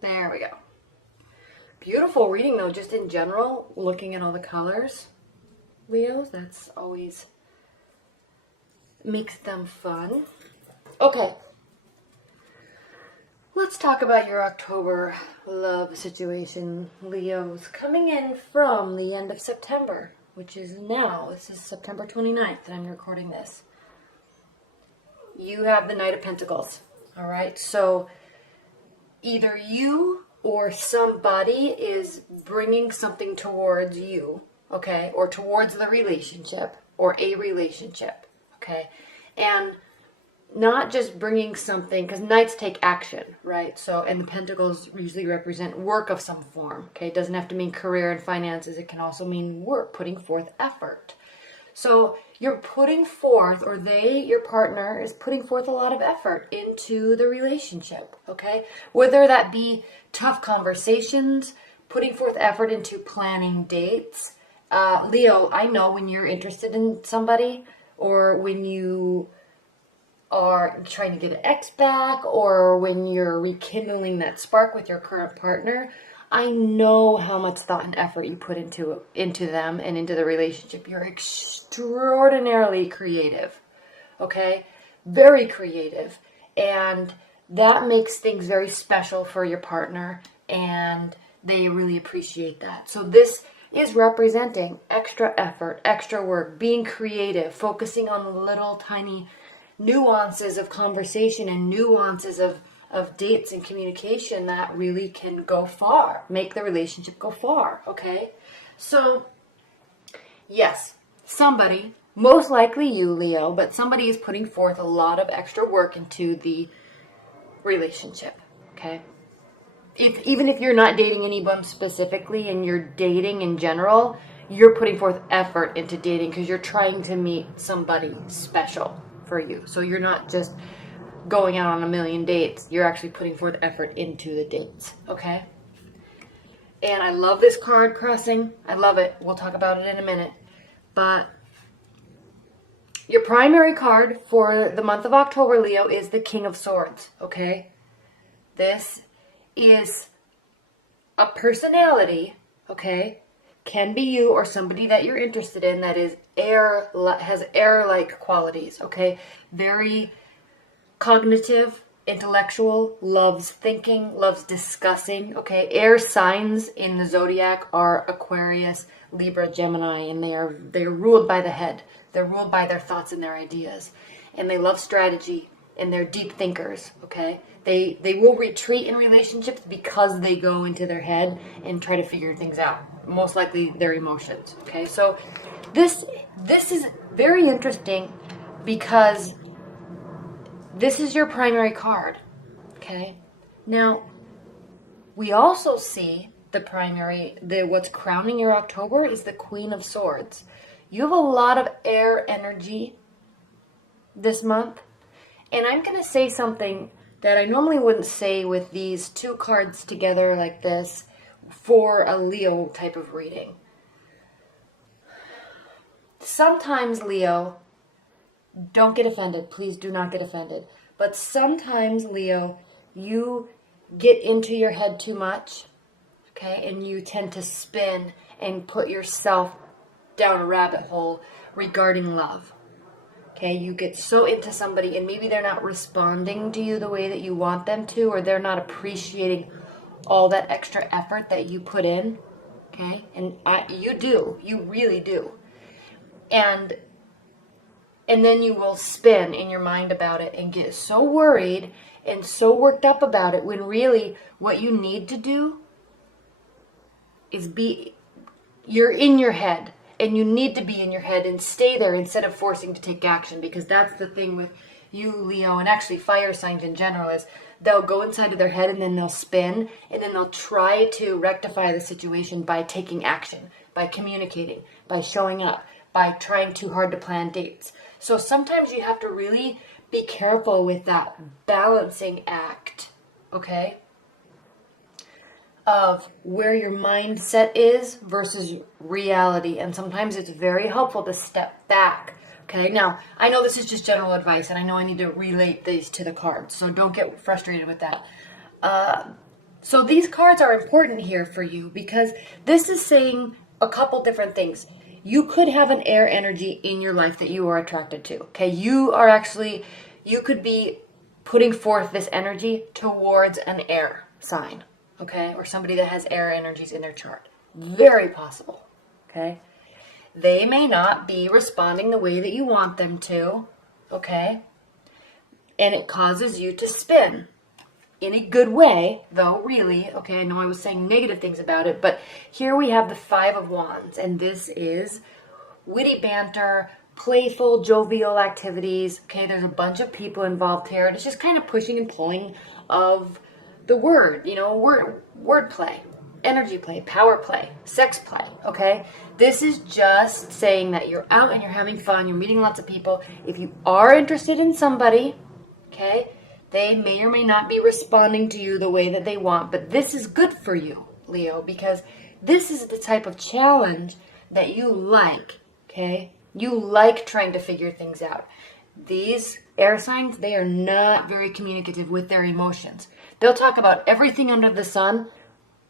There we go. Beautiful reading though, just in general, looking at all the colors, Leos, that's always makes them fun. Okay. Let's talk about your October love situation, Leos, coming in from the end of September, which is now. This is September 29th that I'm recording this. You have the Knight of Pentacles, all right? So either you or somebody is bringing something towards you, okay, or towards the relationship or a relationship, okay? And not just bringing something, because knights take action, right? So, and the pentacles usually represent work of some form, okay? It doesn't have to mean career and finances. It can also mean work, putting forth effort. So you're putting forth, or your partner is putting forth a lot of effort into the relationship, okay? Whether that be tough conversations, putting forth effort into planning dates. Leo, I know when you're interested in somebody, or when you are trying to get an ex back, or when you're rekindling that spark with your current partner, I know how much thought and effort you put into them and into the relationship. You're extraordinarily creative, okay? Very creative. And that makes things very special for your partner, and they really appreciate that. So this is representing extra effort, extra work, being creative, focusing on little tiny nuances of conversation and nuances of dates and communication that really can go far, make the relationship go far, okay? So, yes, somebody, most likely you, Leo, but somebody is putting forth a lot of extra work into the relationship, okay? Even if you're not dating anyone specifically and you're dating in general, you're putting forth effort into dating because you're trying to meet somebody special for you. So you're not just going out on a million dates. You're actually putting forth effort into the dates, okay? And I love this card crossing. I love it. We'll talk about it in a minute. But your primary card for the month of October, Leo, is the King of Swords, okay? This is a personality, okay? Can be you or somebody that you're interested in that is has air-like qualities, okay? Very cognitive, intellectual, loves thinking, loves discussing, okay? Air signs in the zodiac are Aquarius, Libra, Gemini, and they're ruled by the head. They're ruled by their thoughts and their ideas. And they love strategy, and they're deep thinkers, okay? They will retreat in relationships because they go into their head and try to figure things out. Most likely their emotions, okay? So this is very interesting because this is your primary card, okay? Now, we also see what's crowning your October is the Queen of Swords. You have a lot of air energy this month, and I'm going to say something that I normally wouldn't say with these two cards together like this for a Leo type of reading. Sometimes, Leo, don't get offended. Please do not get offended. But sometimes, Leo, you get into your head too much, okay? And you tend to spin and put yourself down a rabbit hole regarding love. Okay, you get so into somebody and maybe they're not responding to you the way that you want them to, or they're not appreciating all that extra effort that you put in, okay? And you do. You really do. And then you will spin in your mind about it and get so worried and so worked up about it when really what you need to do is you're in your head. And you need to be in your head and stay there instead of forcing to take action, because that's the thing with you, Leo, and actually fire signs in general is they'll go inside of their head and then they'll spin and then they'll try to rectify the situation by taking action, by communicating, by showing up, by trying too hard to plan dates. So sometimes you have to really be careful with that balancing act, okay? Of where your mindset is versus reality. And sometimes it's very helpful to step back. Okay, now I know this is just general advice and I know I need to relate these to the cards, so don't get frustrated with that. So these cards are important here for you because this is saying a couple different things. You could have an air energy in your life that you are attracted to. Okay, you could be putting forth this energy towards an air sign, okay, or somebody that has air energies in their chart. Very possible, okay? They may not be responding the way that you want them to, okay? And it causes you to spin in a good way, though, really. Okay, I know I was saying negative things about it, but here we have the Five of Wands, and this is witty banter, playful, jovial activities. Okay, there's a bunch of people involved here, and it's just kind of pushing and pulling of the word, word play, energy play, power play, sex play. Okay, this is just saying that you're out and you're having fun, you're meeting lots of people. If you are interested in somebody, okay, they may or may not be responding to you the way that they want, but this is good for you, Leo, because this is the type of challenge that you like, okay? You like trying to figure things out. These air signs, they are not very communicative with their emotions. They'll talk about everything under the sun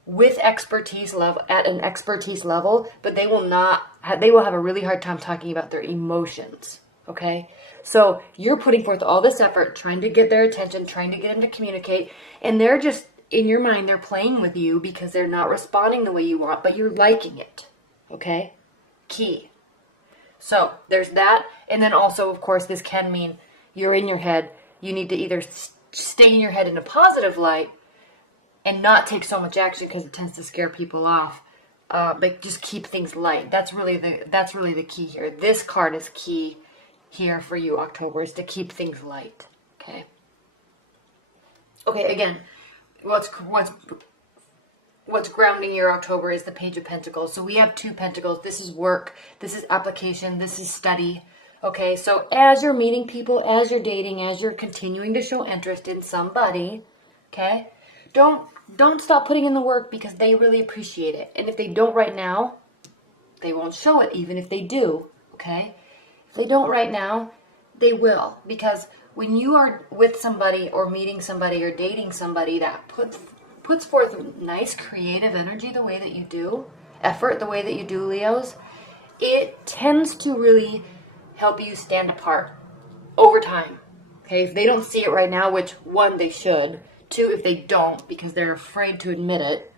with expertise level, at an expertise level, but they will have a really hard time talking about their emotions, okay? So you're putting forth all this effort, trying to get their attention, trying to get them to communicate, and they're just, in your mind, they're playing with you because they're not responding the way you want, but you're liking it, okay? Key. So there's that, and then also, of course, this can mean you're in your head. You need to either stay in your head in a positive light and not take so much action because it tends to scare people off, but just keep things light. That's really the key here. This card is key here for you, October, is to keep things light. Okay, again, what's grounding your October is the Page of Pentacles. So we have two pentacles. This is work, this is application, this is study. Okay, so as you're meeting people, as you're dating, as you're continuing to show interest in somebody, okay, don't stop putting in the work because they really appreciate it. And if they don't right now, they won't show it, even if they do, okay? If they don't right now, they will. Because when you are with somebody or meeting somebody or dating somebody that puts forth nice creative energy the way that you do, effort the way that you do, Leos, it tends to really help you stand apart over time. Okay, if they don't see it right now, which one, they should. Two, if they don't, because they're afraid to admit it,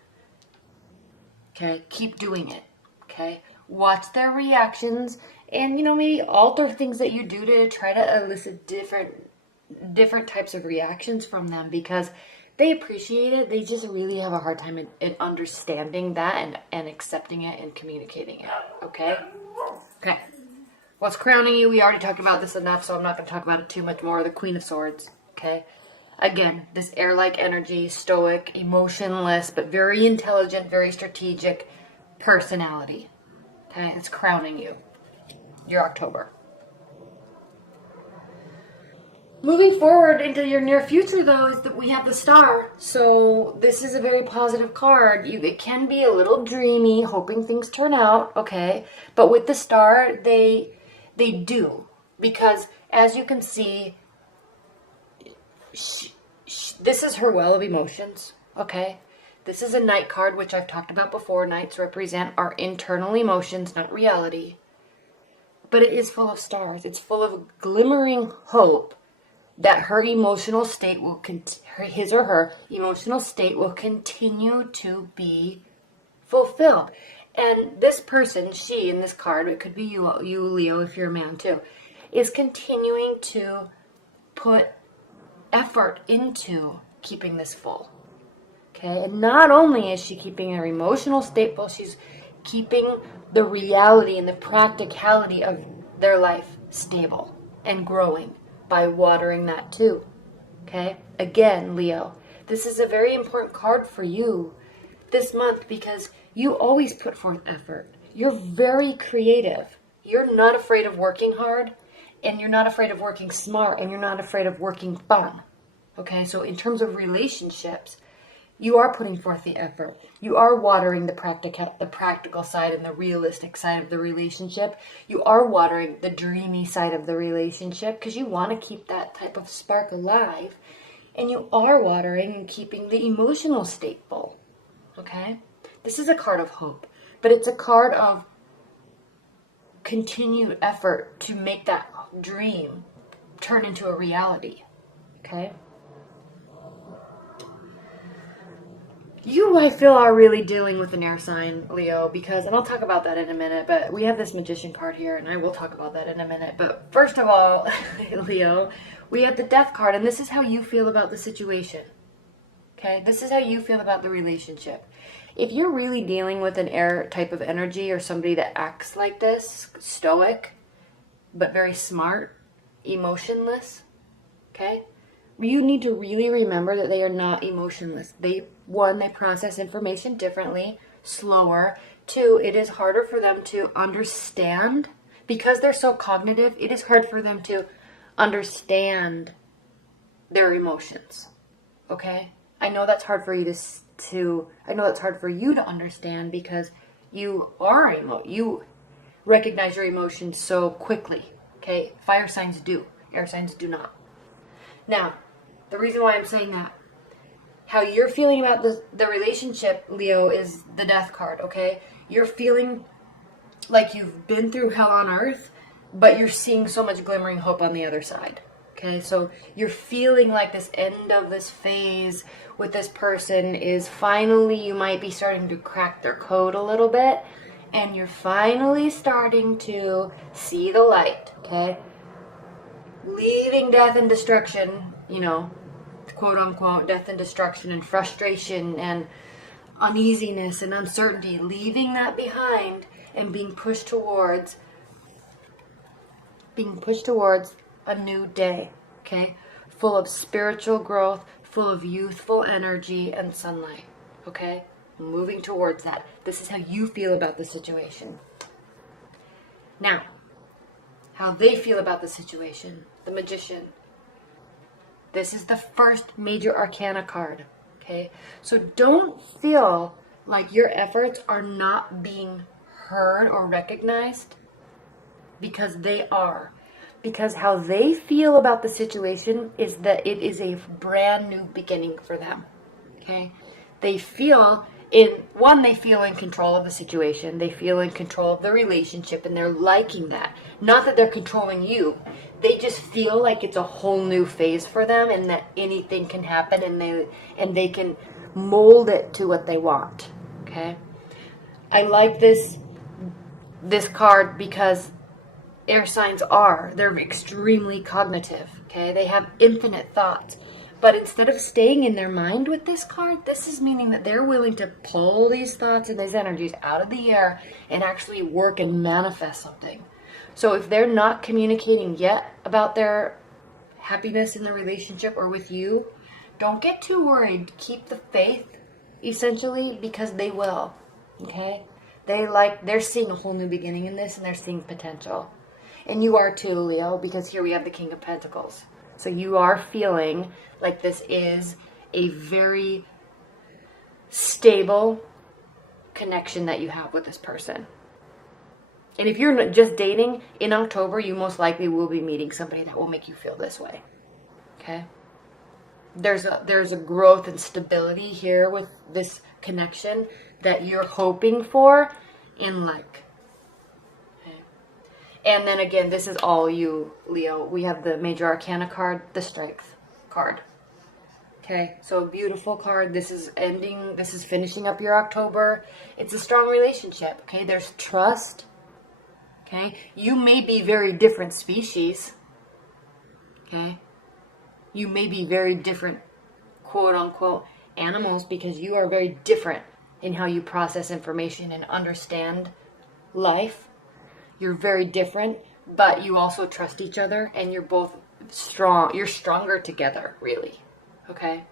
okay, keep doing it, okay? Watch their reactions and, maybe alter things that you do to try to elicit different types of reactions from them because they appreciate it. They just really have a hard time in understanding that and accepting it and communicating it, okay? Okay. What's crowning you? We already talked about this enough, so I'm not going to talk about it too much more. The Queen of Swords, okay? Again, this air-like energy, stoic, emotionless, but very intelligent, very strategic personality. Okay, it's crowning you. Your October. Moving forward into your near future, though, is that we have the Star. So this is a very positive card. It can be a little dreamy, hoping things turn out, okay? But with the Star, they do. Because, as you can see, this is her well of emotions, okay? This is a Knight card, which I've talked about before. Knights represent our internal emotions, not reality. But it is full of stars. It's full of glimmering hope that her emotional state will his or her emotional state will continue to be fulfilled. And this person, she in this card, it could be you Leo, if you're a man too, is continuing to put effort into keeping this full. Okay, and not only is she keeping her emotional state full, she's keeping the reality and the practicality of their life stable and growing by watering that too. Okay, again, Leo, this is a very important card for you this month because you always put forth effort. You're very creative. You're not afraid of working hard, and you're not afraid of working smart, and you're not afraid of working fun. Okay, so in terms of relationships, you are putting forth the effort. You are watering the practical side and the realistic side of the relationship. You are watering the dreamy side of the relationship because you want to keep that type of spark alive. And you are watering and keeping the emotional state full. Okay? This is a card of hope, but it's a card of continued effort to make that dream turn into a reality. Okay? You, I feel, are really dealing with an air sign, Leo, because, and I'll talk about that in a minute, but we have this Magician card here, and I will talk about that in a minute. But first of all, Leo, we have the Death card, and this is how you feel about the situation. Okay? This is how you feel about the relationship. If you're really dealing with an air type of energy or somebody that acts like this, stoic, but very smart, emotionless, okay? You need to really remember that they are not emotionless. They process information differently, slower. Two, it is harder for them to understand. Because they're so cognitive, it is hard for them to understand their emotions. Okay? I know that's hard for you I know that's hard for you to understand because you recognize your emotions so quickly. Okay? Fire signs do. Air signs do not. Now, the reason why I'm saying that, how you're feeling about the relationship, Leo, is the Death card, okay? You're feeling like you've been through hell on earth, but you're seeing so much glimmering hope on the other side, okay? So you're feeling like this end of this phase with this person is finally, you might be starting to crack their code a little bit, and you're finally starting to see the light, okay? Leaving death and destruction, quote unquote, death and destruction and frustration and uneasiness and uncertainty, leaving that behind and being pushed towards a new day, okay? Full of spiritual growth, full of youthful energy and sunlight, okay? Moving towards that. This is how you feel about the situation. Now, how they feel about the situation. The Magician. This is the first major arcana card. Okay? So don't feel like your efforts are not being heard or recognized, because they are. Because how they feel about the situation is that it is a brand new beginning for them. Okay? They feel they feel in control of the situation. They feel in control of the relationship, and they're liking that. Not that they're controlling you. They just feel like it's a whole new phase for them, and that anything can happen, and they can mold it to what they want. Okay? I like this card because air signs they're extremely cognitive. Okay? They have infinite thoughts. But instead of staying in their mind with this card, this is meaning that they're willing to pull these thoughts and these energies out of the air and actually work and manifest something. So if they're not communicating yet about their happiness in the relationship or with you, don't get too worried. Keep the faith, essentially, because they will. Okay? They're seeing a whole new beginning in this, and they're seeing potential. And you are too, Leo, because here we have the King of Pentacles. So you are feeling like this is a very stable connection that you have with this person. And if you're just dating, in October, you most likely will be meeting somebody that will make you feel this way. Okay? There's a growth and stability here with this connection that you're hoping for in like. And then again, this is all you, Leo. We have the Major Arcana card, the Strength card. Okay, so a beautiful card. This is finishing up your October. It's a strong relationship, okay? There's trust, okay? You may be very different species, okay? You may be very different, quote unquote, animals, because you are very different in how you process information and understand life. You're very different, but you also trust each other, and you're both strong. You're stronger together, really. Okay?